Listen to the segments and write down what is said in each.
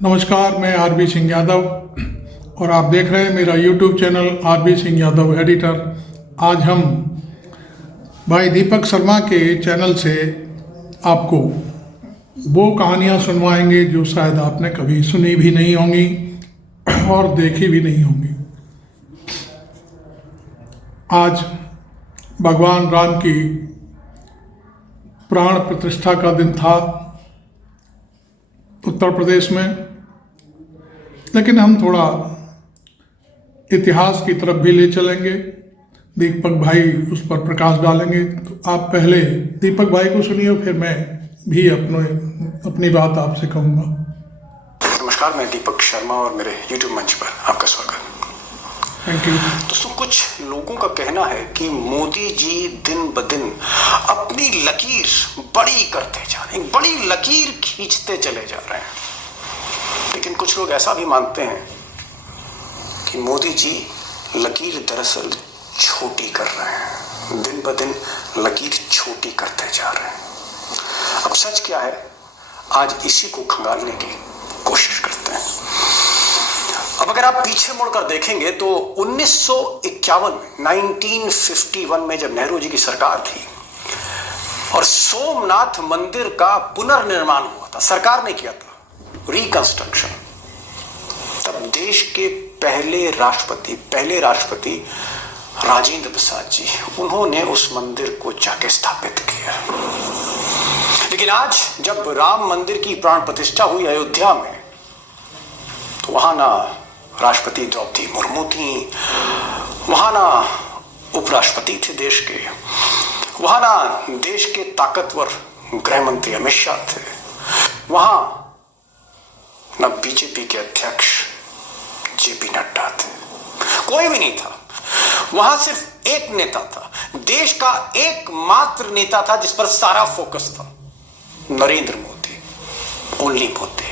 नमस्कार, मैं आरबी सिंह यादव और आप देख रहे हैं मेरा YouTube channel RB Singh Yadav editor. आज हम भाई दीपक शर्मा के चैनल से आपको वो कहानियाँ सुनवाएंगे जो शायद आपने कभी सुनी भी नहीं होंगी और देखी भी नहीं होंगी। आज भगवान राम की प्राण प्रतिष्ठा का दिन था उत्तर प्रदेश में, लेकिन हम थोड़ा इतिहास की तरफ भी ले चलेंगे। दीपक भाई उस पर प्रकाश डालेंगे। तो आप पहले दीपक भाई को सुनिए, फिर मैं भी अपनी बात आपसे कहूँगा। नमस्कार, मैं दीपक शर्मा और मेरे YouTube मंच पर आपका स्वागत। Thank you. दोस्तों, कुछ लोगों का कहना है कि मोदी जी दिन ब दिन अपनी लकीर बड़ी करते जा रहे हैं, बड़ी लकीर खींचते चले जा रहे हैं। लेकिन कुछ लोग ऐसा भी मानते हैं कि मोदी जी लकीर दरअसल छोटी कर रहे हैं, दिन ब दिन लकीर छोटी करते जा रहे हैं। अब सच क्या है, आज इसी को खंगालने की कोशिश करते हैं। अब अगर आप पीछे मुड़कर देखेंगे तो 1951 में 1951 में जब नेहरू जी की सरकार थी और सोमनाथ मंदिर का पुनर्निर्माण हुआ था, सरकार ने किया था रिकंस्ट्रक्शन, तब देश के पहले राष्ट्रपति राजेंद्र प्रसाद जी, उन्होंने उस मंदिर को जाके स्थापित किया। लेकिन आज जब राम मंदिर की प्राण प्रतिष्ठा हुई अयोध्या में, तो वहां ना राष्ट्रपति द्रौपदी मुर्मू थी, वहां ना उपराष्ट्रपति थे देश के, वहां ना देश के ताकतवर गृह मंत्री अमित शाह थे, वहां ना बीजेपी के अध्यक्ष जेपी नड्डा थे, कोई भी नहीं था। वहां सिर्फ एक नेता था, देश का एकमात्र नेता था जिस पर सारा फोकस था, नरेंद्र मोदी, ओनली मोदी।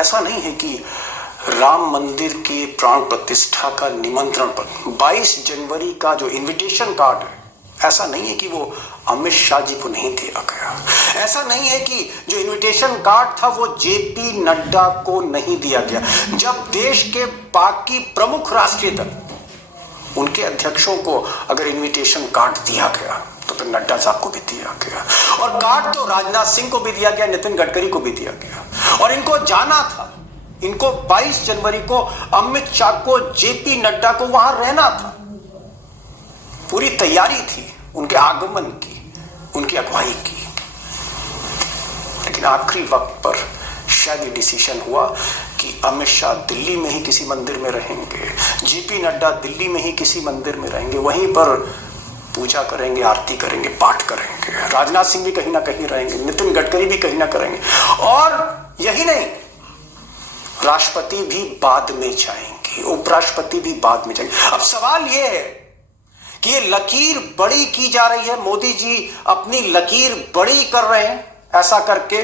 ऐसा नहीं है कि राम मंदिर के प्राण प्रतिष्ठा का निमंत्रण पर 22 जनवरी का जो इनविटेशन कार्ड है, ऐसा नहीं है कि वो अमित शाह जी को नहीं दिया गया। ऐसा नहीं है कि जो इनविटेशन कार्ड था वो जेपी नड्डा को नहीं दिया गया। जब देश के बाकी प्रमुख राष्ट्रीय दल, उनके अध्यक्षों को अगर इनविटेशन कार्ड दिया गया तो फिर नड्डा साहब को भी दिया गया, और कार्ड तो राजनाथ सिंह को भी दिया गया, नितिन गडकरी को भी दिया गया। और इनको जाना था, इनको 22 जनवरी को अमित शाह को, जेपी नड्डा को वहां रहना था। पूरी तैयारी थी उनके आगमन की, उनकी अगुवाई की। लेकिन आखिरी वक्त पर शायद ये डिसीजन हुआ कि अमित शाह दिल्ली में ही किसी मंदिर में रहेंगे, जेपी नड्डा दिल्ली में ही किसी मंदिर में रहेंगे, वहीं पर पूजा करेंगे, आरती करेंगे, पाठ करेंगे। राजनाथ सिंह भी कहीं ना कहीं रहेंगे, नितिन गडकरी भी कहीं ना करेंगे, और यही नहीं, राष्ट्रपति भी बाद में जाएंगे, उपराष्ट्रपति भी बाद में जाएंगे। अब सवाल यह है कि ये लकीर बड़ी की जा रही है, मोदी जी अपनी लकीर बड़ी कर रहे हैं ऐसा करके,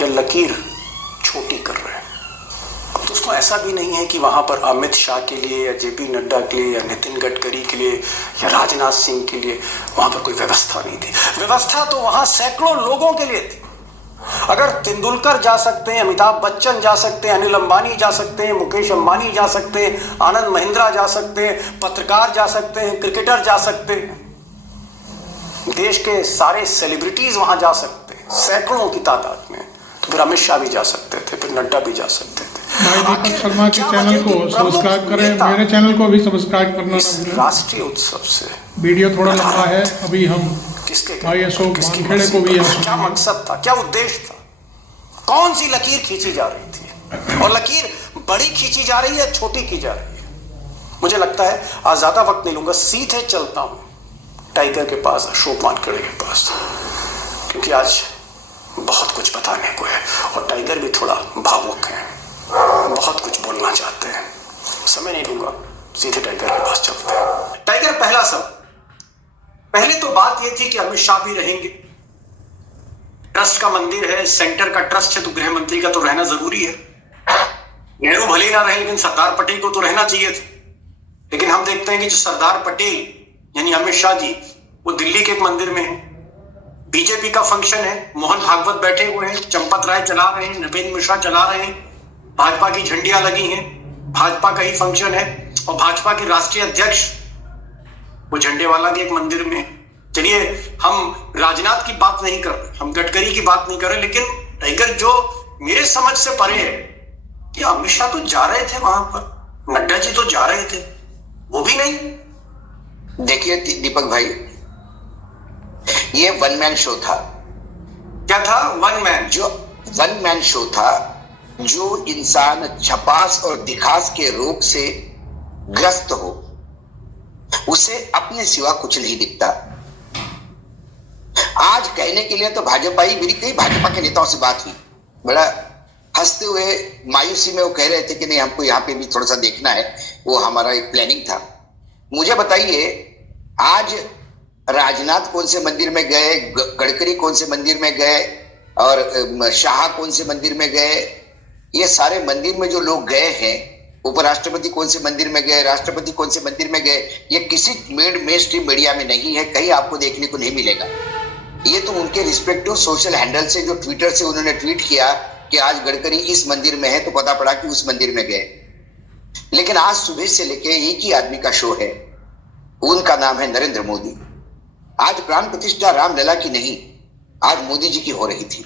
या लकीर छोटी कर रहे हैं। दोस्तों, ऐसा भी नहीं है कि वहां पर अमित शाह के लिए या जेपी नड्डा के लिए या नितिन गडकरी के लिए या राजनाथ सिंह के लिए वहां पर कोई व्यवस्था नहीं थी। व्यवस्था तो वहां सैकड़ों लोगों के लिए थी। अगर तेंदुलकर जा सकते हैं, अमिताभ बच्चन जा सकते हैं, अनिल अंबानी जा सकते हैं, मुकेश अंबानी जा सकते हैं, आनंद महिंद्रा जा सकते हैं, पत्रकार जा सकते हैं, क्रिकेटर जा सकते हैं, देश के सारे सेलिब्रिटीज वहां जा सकते हैं सैकड़ों की तादाद में, तो फिर अमित शाह भी जा सकते थे, फिर नड्डा भी जा सकते थे। भाई दीपक शर्मा के चैनल को सब्सक्राइब करें, मेरे चैनल को भी सब्सक्राइब करना ना भूलें। राष्ट्रीय उत्सव से वीडियो थोड़ा लंबा है, अभी हम भाई अशोक वानखेड़े को भी क्या मकसद था, क्या उद्देश्य था, कौन सी लकीर खींची जा रही थी, और लकीर बड़ी खींची जा रही है, छोटी की जा रही है। मुझे लगता है आज ज्यादा वक्त नहीं लूंगा, सीधे चलता हूं टाइगर के पास, अशोक वानखेड़े के पास, क्योंकि आज बहुत कुछ बताने को है और टाइगर भी थोड़ा भावुक है, बहुत कुछ बोलना चाहते हैं। समय नहीं लूंगा, सीधे टाइगर के पास चलते हैं। टाइगर, पहला सब, पहले तो बात यह थी कि अमित शाह भी रहेंगे, ट्रस्ट का मंदिर है, सेंटर का ट्रस्ट है, तो गृह मंत्री का तो रहना जरूरी है। नेहरू भले ही ना रहे, लेकिन सरदार पटेल को तो रहना चाहिए था। लेकिन हम देखते हैं कि जो सरदार पटेल यानी अमित शाह जी, वो दिल्ली के एक मंदिर में है। बीजेपी का फंक्शन है, मोहन भागवत बैठे हुए हैं, चंपत राय चला रहे हैं, नपेंद्र मिश्रा चला रहे हैं, भाजपा की झंडियां लगी हैं, भाजपा का ही फंक्शन है, और भाजपा के राष्ट्रीय अध्यक्ष वो झंडे वाला के एक मंदिर में। चलिए, हम राजनाथ की बात नहीं कर रहे, हम गडकरी की बात नहीं कर रहे, लेकिन टाइगर जो मेरे समझ से परे है कि अमित शाह तो जा रहे थे वहां पर, नड्डा जी तो जा रहे थे, वो भी नहीं। देखिए दीपक भाई, ये वन मैन शो था। क्या था? One man. जो वन मैन शो था, जो इंसान झपास और दिखास के रोग से ग्रस्त हो, उसे अपने सिवा कुछ नहीं दिखता। आज कहने के लिए तो भाजपा ही, मेरी कई भाजपा के नेताओं से बात हुई, बड़ा हंसते हुए मायूसी में वो कह रहे थे कि नहीं, हमको यहाँ पे भी थोड़ा सा देखना है, वो हमारा एक प्लानिंग था। मुझे बताइए, आज राजनाथ कौन से मंदिर में गए, गडकरी कौन से मंदिर में गए, और शाह कौन से मंदिर में गए? ये सारे मंदिर में जो लोग गए हैं, उपराष्ट्रपति कौन से मंदिर में गए, राष्ट्रपति कौन से मंदिर में गए, ये किसी मेन स्ट्रीम मीडिया में नहीं है, कहीं आपको देखने को नहीं मिलेगा। ये तो उनके रिस्पेक्टिव सोशल हैंडल से, जो ट्विटर से उन्होंने ट्वीट किया कि आज गडकरी इस मंदिर में है, तो पता पड़ा कि उस मंदिर में गए। लेकिन आज सुबह से लेके एक ही आदमी का शो है, उनका नाम है नरेंद्र मोदी। आज प्राण प्रतिष्ठा रामलला की नहीं, आज मोदी जी की हो रही थी।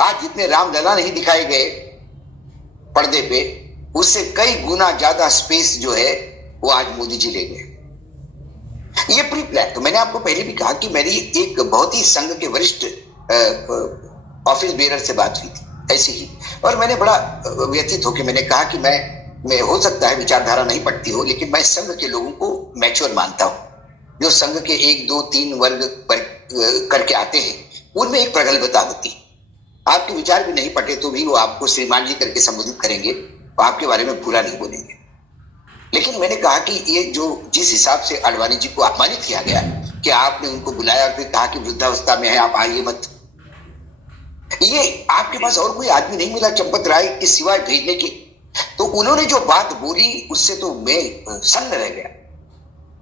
आज जितने रामलला नहीं दिखाए गए पर्दे पे, उससे कई गुना ज्यादा स्पेस जो है वो आज मोदी जी ले गए। ये प्री प्लान। तो मैंने आपको पहले भी कहा कि मेरी एक बहुत ही संघ के वरिष्ठ ऑफिस बेरर से बात हुई थी ऐसी ही, और मैंने बड़ा व्यथित होकर मैंने कहा कि मैं हो सकता है विचारधारा नहीं पढ़ती हो, लेकिन मैं संघ के लोगों को मैच्योर मानता हूं। जो संघ के 1, 2, 3 वर्ग पर करके आते हैं, उनमें एक प्रगल्भता होती है। आपके विचार भी नहीं पटे तो भी वो आपको श्रीमान जी करके संबोधित करेंगे, आपके बारे में बुरा नहीं बोलेंगे। लेकिन मैंने कहा कि ये जो जिस हिसाब से आडवाणी जी को अपमानित किया गया कि आपने उनको बुलाया और फिर कहा कि वृद्धावस्था में है, आप आइए मत, ये आपके पास और कोई आदमी नहीं मिला चंपत राय के सिवाय भेजने के। तो उन्होंने जो बात बोली, उससे तो मैं सन्न रह गया।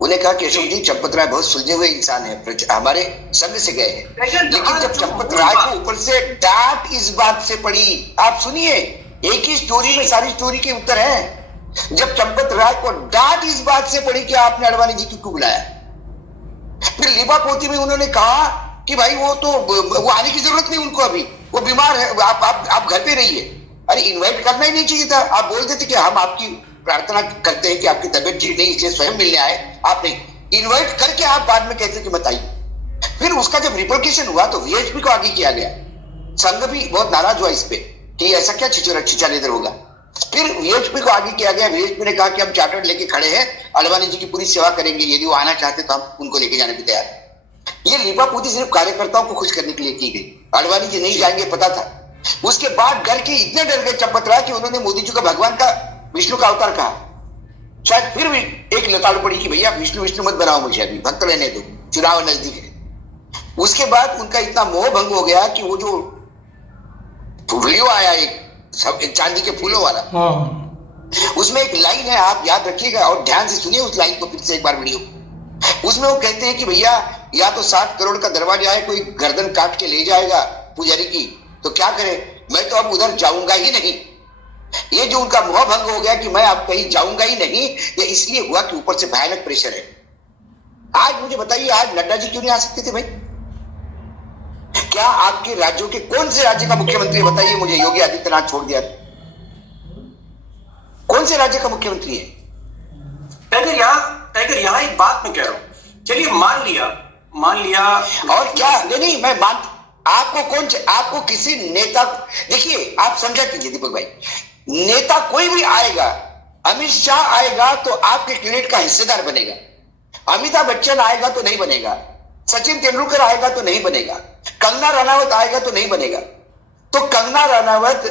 उन्हें कहा कि अशोक जी, चंपत राय बहुत सुलझे हुए इंसान है, हमारे संघ से गए हैं। लेकिन जब चंपत राय को ऊपर से डांट इस बात से पड़ी, आप सुनिए, एक ही स्टोरी में सारी स्टोरी के उत्तर हैं। जब चंपत राय को डांट इस बात से पड़ी कि आपने आडवाणी जी क्यों बुलाया, फिर लिबापोती में उन्होंने कहा कि भाई वो आने की जरूरत नहीं उनको, अभी वो बीमार है, आप घर पे रहिए। अरे इनवाइट करना ही नहीं चाहिए था, आप बोल देते कि हम आपकी प्रार्थना करते हैं कि आपकी तबियत ठीक नहीं, इसलिए स्वयं मिलने आए। आप नहीं इनवाइट करके आप बाद में कहते कि मत आइए। फिर उसका जब रिपोर्टेशन हुआ तो वीएचपी को आगे किया गया। संघ भी बहुत नाराज हुआ इस पे कि ऐसा क्या छिछा लेदर होगा। फिर वीएचपी को आगे किया गया। वीएचपी ने कहा कि हम चार्टर लेके खड़े हैं, आडवाणी जी की पूरी सेवा करेंगे, यदि वो आना चाहते तो हम उनको लेके जाने को तैयार हैं। ये लिपापोती सिर्फ कार्यकर्ताओं को खुश करने के लिए की गई, आडवाणी जी नहीं जाएंगे पता था। उसके बाद डर के इतने डर गए चंपत राय कि उन्होंने मोदी जी को भगवान का, विष्णु का अवतार कहा। शायद फिर भी एक लताड़ पड़ी कि भैया विष्णु मत बनाओ मुझे, अभी भक्त रहने दो, चुनाव नजदीक है। उसके बाद उनका इतना मोह भंग हो गया कि वो जो वीडियो आया एक चांदी के फूलों वाला, उसमें एक लाइन है, आप याद रखिएगा और ध्यान से सुनिए उस लाइन को फिर से एक बार वीडियो। उसमें वो कहते हैं कि भैया या तो 7 करोड़ का दरवाजा है, कोई गर्दन काट के ले जाएगा पुजारी की, तो क्या करे, मैं तो अब उधर जाऊंगा ही नहीं। ये जो उनका मोह भंग हो गया कि मैं अब कहीं जाऊंगा ही नहीं, ये इसलिए हुआ कि ऊपर से भयानक प्रेशर है। आज मुझे बताइए, आज नड्डा जी क्यों नहीं आ सकते थे भाई? क्या आपके राज्यों के कौन से राज्य का मुख्यमंत्री, बताइए मुझे, योगी आदित्यनाथ छोड़ दिया, कौन से राज्य का मुख्यमंत्री है? टाइगर यहाँ एक बात मैं कह रहा हूं, चलिए मान लिया और क्या, नहीं मैं मान, आपको किसी नेता, देखिए आप समझा कीजिए दीपक भाई, नेता कोई भी आएगा, अमित शाह आएगा तो आपके क्रेडिट का हिस्सेदार बनेगा, अमिताभ बच्चन आएगा तो नहीं बनेगा, सचिन तेंदुलकर आएगा तो नहीं बनेगा, कंगना रनावत आएगा तो नहीं बनेगा। तो कंगना रनावत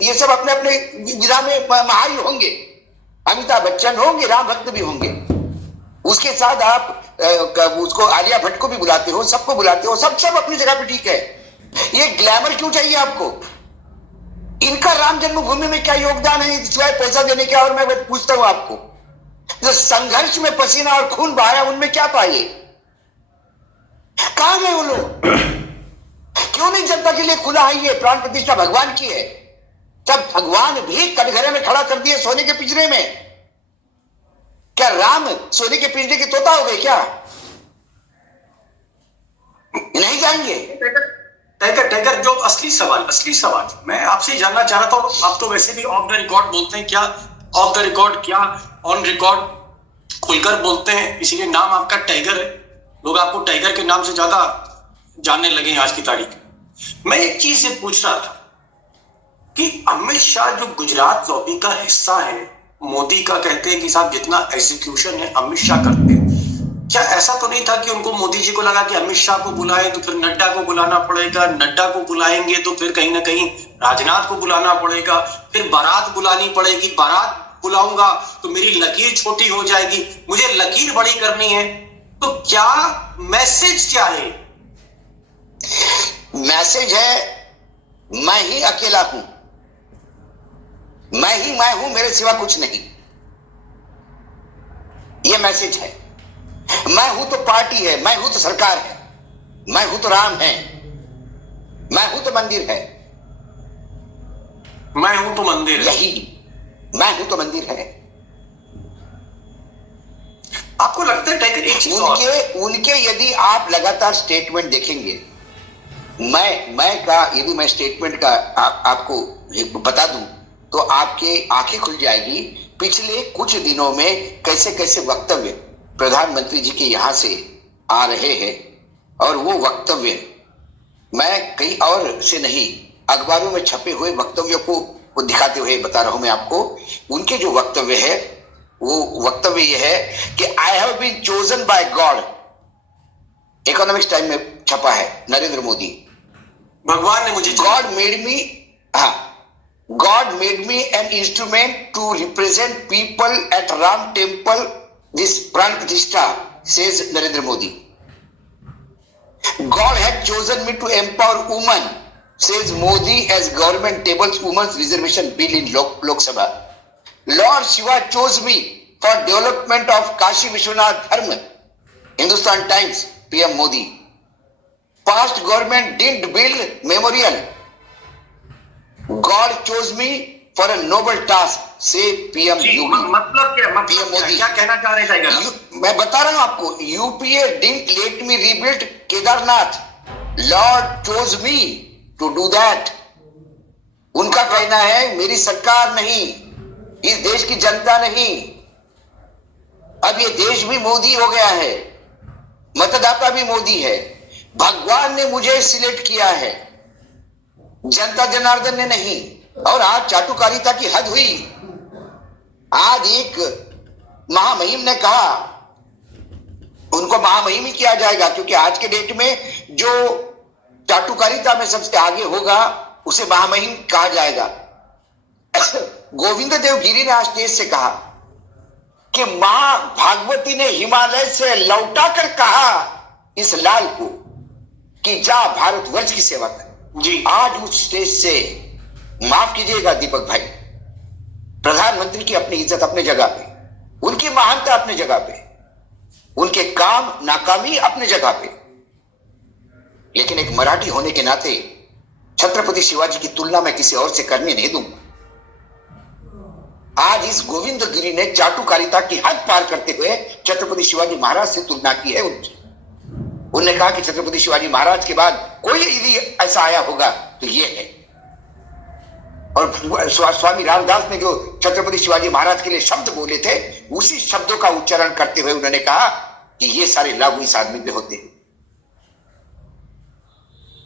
ये सब अपने अपने विधा में महान होंगे, अमिताभ बच्चन होंगे, राम भक्त भी होंगे, उसके साथ आप उसको आलिया भट्ट को भी बुलाते हो, सबको बुलाते हो, सब अपनी जगह पे ठीक है। ये ग्लैमर क्यों चाहिए आपको? इनका राम जन्मभूमि में क्या योगदान है सिवाय पैसा देने का? और मैं पूछता हूं आपको, जो संघर्ष में पसीना और खून बहाया उनमें क्या पाए? कहां गए वो लोग? क्यों नहीं जनता के लिए खुला है? ये प्राण प्रतिष्ठा भगवान की है, तब भगवान भी कटघरे में खड़ा कर दिए सोने के पिंजरे में। क्या राम सोने के पिंजरे के तोता हो गए क्या? नहीं जाएंगे। टाइगर, जो असली सवाल मैं आपसे जानना चाह रहा था। आप तो वैसे भी ऑफ द रिकॉर्ड बोलते हैं, क्या ऑफ द रिकॉर्ड क्या ऑन रिकॉर्ड खुलकर बोलते हैं, इसीलिए नाम आपका टाइगर है। लोग आपको टाइगर के नाम से ज्यादा जानने लगे हैं आज की तारीख। मैं एक चीज से पूछ रहा था कि अमित शाह जो गुजरात लॉबी का हिस्सा है, मोदी का कहते हैं कि साहब जितना एग्जीक्यूशन है अमित शाह करते हैं, क्या ऐसा तो नहीं था कि उनको मोदी जी को लगा कि अमित शाह को बुलाए तो फिर नड्डा को बुलाना पड़ेगा, नड्डा को बुलाएंगे तो फिर कहीं ना कहीं राजनाथ को बुलाना पड़ेगा, फिर बारात बुलानी पड़ेगी, बारात बुलाऊंगा तो मेरी लकीर छोटी हो जाएगी, मुझे लकीर बड़ी करनी है। तो क्या मैसेज क्या है? मैसेज है मैं ही अकेला हूं, मैं हूं, मेरे सिवा कुछ नहीं। यह मैसेज है। मैं हूं तो पार्टी है, मैं हूं तो सरकार है, मैं हूं तो राम है, मैं हूं तो मंदिर है, मैं हूं तो मंदिर है। यही मैं हूं तो मंदिर है। आपको लगता है टाइगर एक चीज उनके यदि आप लगातार स्टेटमेंट देखेंगे, यदि मैं स्टेटमेंट का आपको बता दूं तो आपके आंखें खुल जाएगी। पिछले कुछ दिनों में कैसे कैसे वक्तव्य प्रधानमंत्री जी के यहां से आ रहे हैं, और वो वक्तव्य मैं कहीं और से नहीं, अखबारों में छपे हुए वक्तव्यों को दिखाते हुए बता रहा हूं मैं आपको। उनके जो वक्तव्य है वो वक्तव्य ये है कि I have been chosen by God. Economics time में छपा है, नरेंद्र मोदी। भगवान ने मुझे God made me an instrument to represent people at Ram temple, this Pran Pratishtha, says Narendra Modi. God had chosen me to empower women, says Modi, as government tables women's reservation bill in Lok Sabha. Lord Shiva chose me for development of Kashi Vishwanath Dharma. Hindustan Times, PM Modi. Past government didn't build memorial. God chose me for a noble task, say PM Yogi. मतलब क्या? PM Modi. क्या कहना चाह रहे हैं? मैं बता रहा हूं आपको, UPA didn't let me rebuild Kedarnath. Lord chose me to do that. उनका कहना है मेरी सरकार नहीं, इस देश की जनता नहीं, अब ये देश भी मोदी हो गया है, मतदाता भी मोदी है, भगवान ने मुझे सिलेक्ट किया है, जनता जनार्दन ने नहीं। और आज चाटुकारिता की हद हुई। आज एक महामहिम ने कहा, उनको महामहिम ही किया जाएगा, क्योंकि आज के डेट में जो चाटुकारिता में सबसे आगे होगा उसे महामहिम कहा जाएगा। गोविंद देव गिरी ने आज स्टेज से कहा कि मां भागवती ने हिमालय से लौटा कर कहा इस लाल को कि जा भारतवर्ष की सेवा कर। जी, आज उस स्टेज से, माफ कीजिएगा दीपक भाई, प्रधानमंत्री की अपनी इज्जत अपने जगह पे, उनकी महानता अपने जगह पे, उनके काम नाकामी अपने जगह पे, लेकिन एक मराठी होने के नाते छत्रपति शिवाजी की तुलना मैं किसी और से करने नहीं दूंगा। आज इस गोविंद गिरी ने चाटुकारिता की हद पार करते हुए छत्रपति शिवाजी महाराज से तुलना की है उनकी। उन्होंने कहा कि छत्रपति शिवाजी महाराज के बाद कोई यदि ऐसा आया होगा तो ये है। और स्वामी रामदास ने जो छत्रपति शिवाजी महाराज के लिए शब्द बोले थे, उसी शब्दों का उच्चारण करते हुए उन्होंने कहा कि ये सारे लागू इस आदमी पे होते हैं।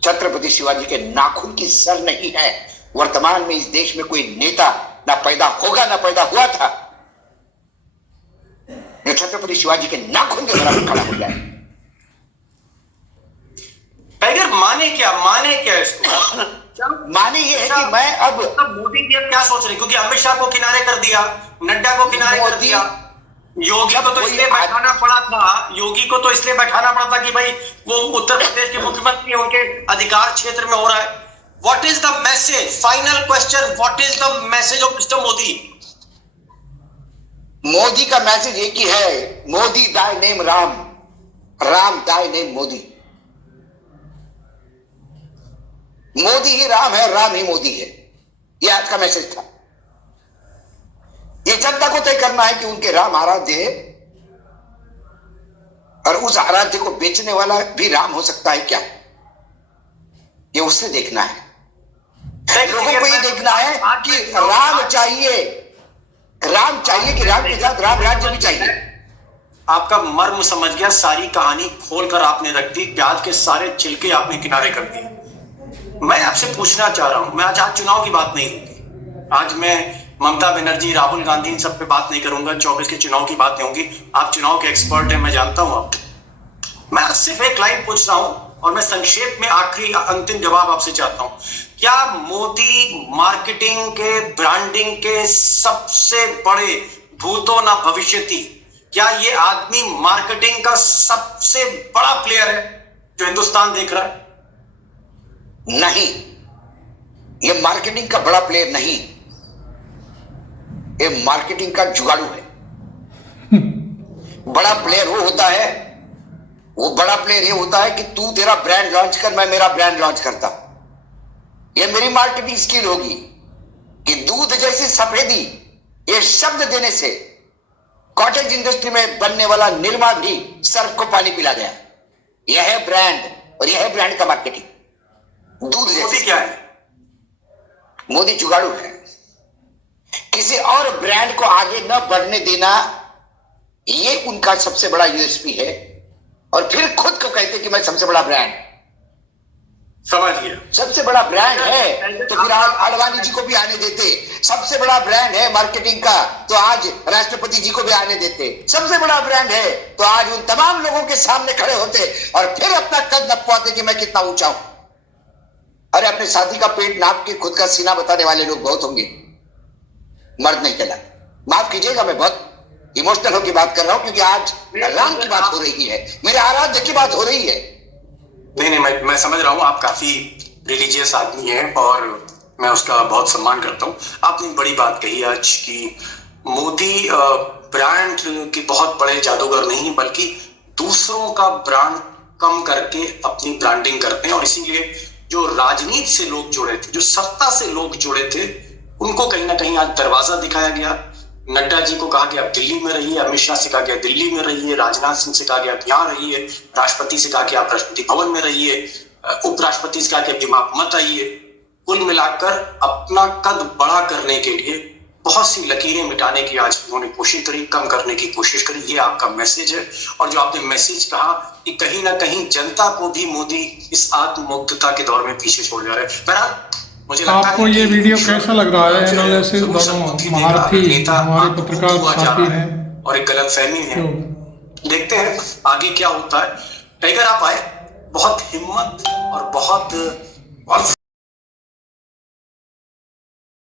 छत्रपति शिवाजी के नाखून की सर नहीं है। वर्तमान में इस देश में कोई नेता ना पैदा होगा ना पैदा हुआ था जो छत्रपति शिवाजी के नाखून के बराबर खड़ा हो जाए। टाइगर माने क्या इसको? माने ये है कि मैं अब मोदी जी अब क्या सोच रहे, क्योंकि अमित शाह को किनारे कर दिया, नड्डा को किनारे कर दिया, योगी को तो इसलिए बैठाना पड़ा था, कि भाई वो उत्तर प्रदेश के मुख्यमंत्री, उनके अधिकार क्षेत्र में हो रहा है। What is the message, final question, what is the message of mister Modi? Modi का मैसेज एक ही है, मोदी दाय नेम राम, राम दाय नेम मोदी। मोदी ही राम है, राम ही मोदी है। यह आज का मैसेज था। यह जनता को तय करना है कि उनके राम आराध्य है, और उस आराध्य को बेचने वाला भी राम हो सकता है क्या, ये उससे देखना है। लोगों को ये देखना है कि राम चाहिए, राम चाहिए कि राम के साथ राम राज्य भी चाहिए। आपका मर्म समझ गया, सारी कहानी खोलकर आपने रख दी, प्याज के सारे छिलके आपने किनारे कर दिए। मैं आपसे पूछना चाह रहा हूं, मैं आज चुनाव की बात नहीं होगी, आज मैं ममता बनर्जी, राहुल गांधी, इन सब पे बात नहीं करूंगा, 24 के चुनाव की बात नहीं होगी। आप चुनाव के एक्सपर्ट हैं, मैं जानता हूं आप। मैं सिर्फ एक लाइन पूछ रहा हूं और मैं संक्षेप में आखिरी अंतिम जवाब आपसे चाहता हूं। क्या मोदी मार्केटिंग के, ब्रांडिंग के सबसे बड़े भूतो न भविष्यति, क्या ये आदमी मार्केटिंग का सबसे बड़ा प्लेयर है जो हिंदुस्तान देख रहा है? नहीं, ये मार्केटिंग का बड़ा प्लेयर नहीं, ये मार्केटिंग का जुगाड़ू है। बड़ा प्लेयर वो होता है, वो बड़ा प्लेयर ये होता है कि तू तेरा ब्रांड लॉन्च कर, मैं मेरा ब्रांड लॉन्च करता। ये मेरी मार्केटिंग स्किल होगी कि दूध जैसी सफेदी, ये शब्द देने से कॉटेज इंडस्ट्री में बनने वाला निरमा भी सर्फ को पानी पिला गया। यह है ब्रांड, और यह है ब्रांड का मार्केटिंग। दूध जैसी। क्या है? मोदी जुगाड़ू है। किसी और ब्रांड को आगे न बढ़ने देना, ये उनका सबसे बड़ा यूएसपी है। और फिर खुद को कहते कि मैं सबसे बड़ा ब्रांड, समझ गया, सबसे बड़ा ब्रांड है तो फिर आज आडवाणी जी को भी आने देते। सबसे बड़ा ब्रांड है मार्केटिंग का तो आज राष्ट्रपति जी को भी आने देते। सबसे बड़ा ब्रांड है तो आज उन तमाम लोगों के सामने खड़े होते और फिर अपना कद नपवाते कि मैं कितना ऊंचा हूं। अरे अपने साथी का पेट नाप के खुद का सीना बताने वाले लोग बहुत होंगे, मर्द नहीं कहला। माफ कीजिएगा, मैं बहुत इमोशनल होकर बात कर रहा हूं क्योंकि आज राम की बात हो रही है, मेरे आराध्य की बात हो रही है। नहीं, मैं समझ रहा हूं, आप काफी रिलीजियस आदमी हैं और मैं उसका बहुत सम्मान करता हूं। आपने बड़ी बात कही आज कि मोदी ब्रांड के बहुत बड़े जादूगर नहीं बल्कि दूसरों का ब्रांड कम करके अपनी ब्रांडिंग करते हैं, और इसीलिए जो राजनीति से लोग जुड़े थे, जो सत्ता से लोग जुड़े थे, उनको कहीं ना कहीं आज दरवाजा दिखाया गया। नड्डा जी को कहा गया आप दिल्ली में रहिए, अमित शाह से कहा गया दिल्ली में रहिए, राजनाथ सिंह से कहा गया आप यहाँ रहिए, राष्ट्रपति से कहा कि आप राष्ट्रपति भवन में रहिए, उपराष्ट्रपति से कहा कि अब आप मत आइए। कुल मिलाकर अपना कद बड़ा करने के लिए बहुत सी लकीरें मिटाने की आज उन्होंने कोशिश करी, कम करने की कोशिश करी। ये आपका मैसेज है। और जो आपने मैसेज कहा कि कहीं ना कहीं जनता को भी मोदी इस आत्ममुग्धता के दौर में पीछे छोड़ जा रहे हैं। बहरहाल मुझे लगता आपको है ये वीडियो कैसा लग रहा है? एनालिसिस दोनों महारथी हमारे पत्रकार साथी हैं और एक गलतफहमी है, देखते हैं आगे क्या होता है। टाइगर आप आए, बहुत हिम्मत और बहुत